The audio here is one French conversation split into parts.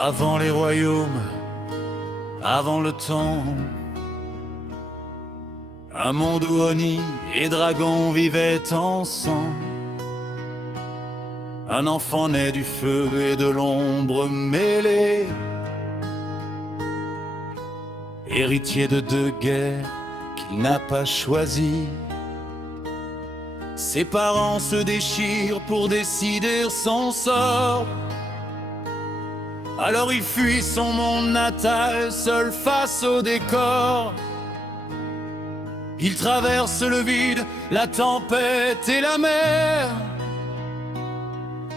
Avant les royaumes, avant le temps, un monde où Oni et dragons vivaient ensemble. Un enfant naît du feu et de l'ombre mêlée, héritier de deux guerres qu'il n'a pas choisies. Ses parents se déchirent pour décider son sort. Alors il fuit son monde natal, seul face au décor. Il traverse le vide, la tempête et la mer,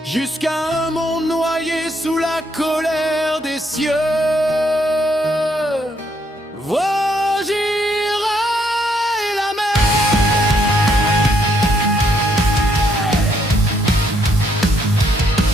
jusqu'à un monde noyé sous la colère des cieux. Voyira la mer,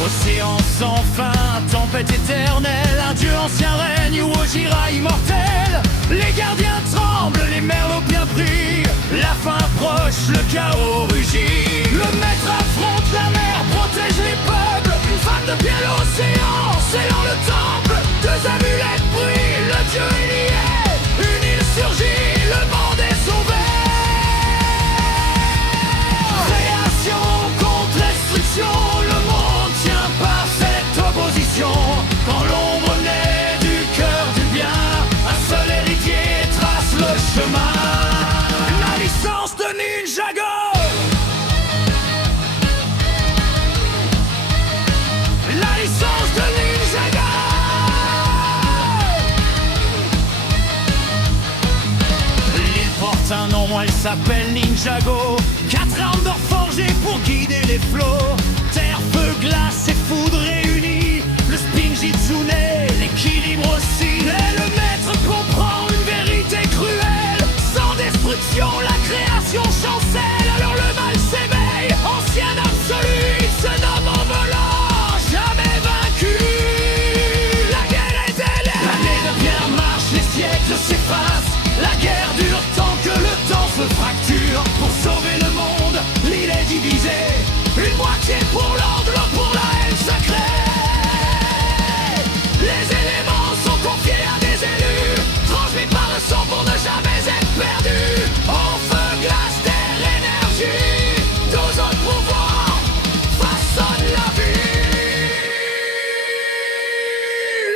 océan sans fin, tempête éternelle, un dieu ancien règne ou Ojira immortel. Les gardiens tremblent, les merveaux bien pris, la fin approche, le chaos rugit. Le maître affronte la mer, protège les peuples, une femme de bien l'océan, scellant le temple. Deux amulettes brillent, le dieu est lié, une île surgit, le monde est sauvé. Création contre destruction, le monde tient parfaite opposition. Quand l'ombre naît du cœur du bien, un seul héritier trace le chemin. La licence de Ninjago, la licence de Ninjago. L'île porte un nom, elle s'appelle Ninjago. 4 armes d'or forgées pour guider les flots. Terre, feu, glace et foudre réunis. Le Spinjitsune, l'équilibre aussi. Et le maître comprend une vérité cruelle. Sans destruction, la création chancelle. Alors le mal s'éveille, ancien absolu. Il se nomme en volant, jamais vaincu. La guerre est délaire, l'année de pierre marche, les siècles s'effacent. La guerre dure tant que le temps se fracture. Pour sauver le monde, l'île est divisée. Une moitié pour l'ordre, l'autre pour la haine sacrée. Les éléments sont confiés à des élus, transmis par le sang pour ne jamais être perdus. En feu, glace, terre, énergie, 12 autres pouvoirs façonnent la vie.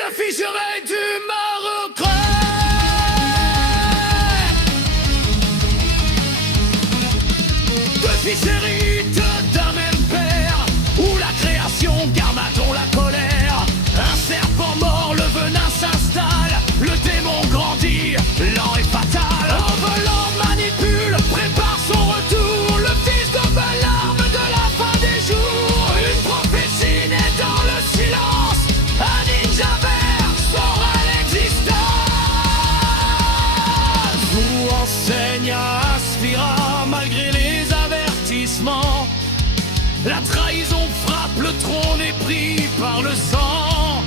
Le figuré du Maroc. Deux fils hérites d'un même père, où la création Garmadon la colère. Un serpent mort, le venin s'installe, le démon grandit, lent et fatal. En volant manipule, prépare son retour, le fils de Belarme de la fin des jours. Une prophétie naît dans le silence, un ninja vert saura l'existence. Vous enseigne à Asphira malgré les avertissements. La trahison frappe, le trône est pris par le sang.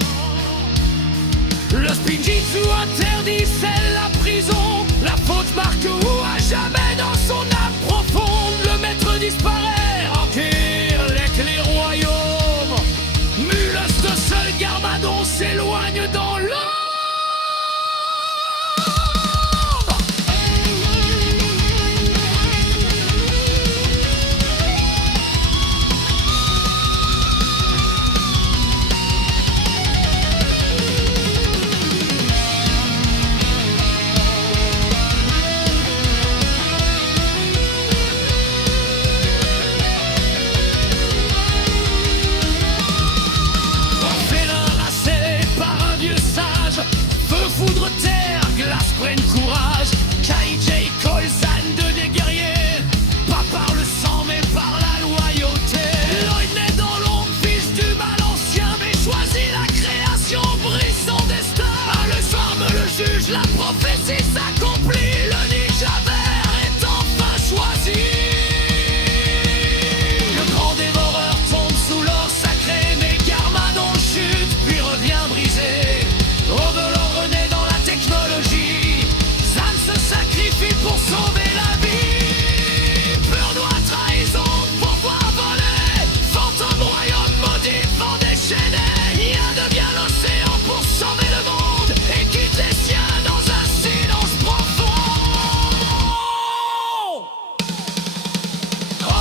Le Spinjitzu interdit, scelle la prison. La faute marque où à jamais dans son âme profonde. Le maître disparaît, Empire, les royaumes. Muleste seul Garmadon s'éloigne dans l'ombre.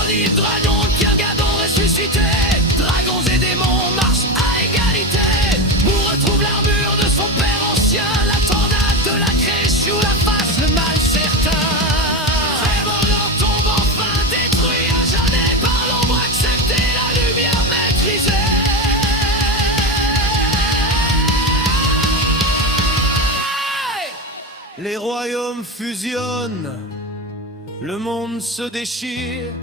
Brody, dragon, Kirgadon ressuscité. Dragons et démons marchent à égalité. On retrouve l'armure de son père ancien. La tornade de la crèche ou la face, le mal certain. Trémolo tombe enfin, détruit à jamais par l'ombre acceptée, la lumière maîtrisée. Les royaumes fusionnent, le monde se déchire.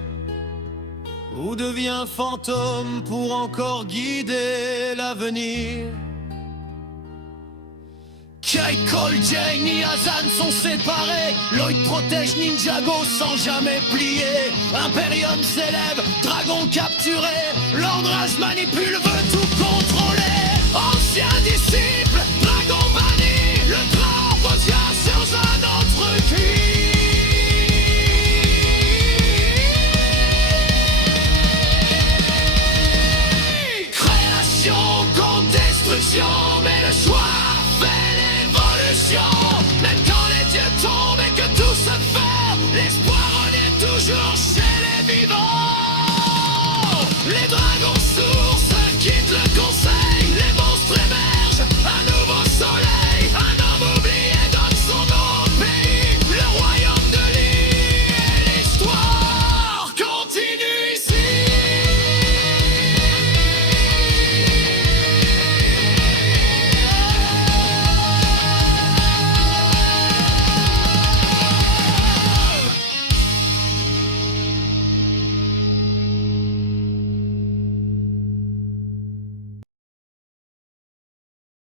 Ou devient fantôme pour encore guider l'avenir. Kai, Cole, Jane et Hazan sont séparés. Lloyd protège Ninjago sans jamais plier. Imperium s'élève, dragon capturé. L'Andrage manipule, veut tout contrôler. Ancien disciple, dragon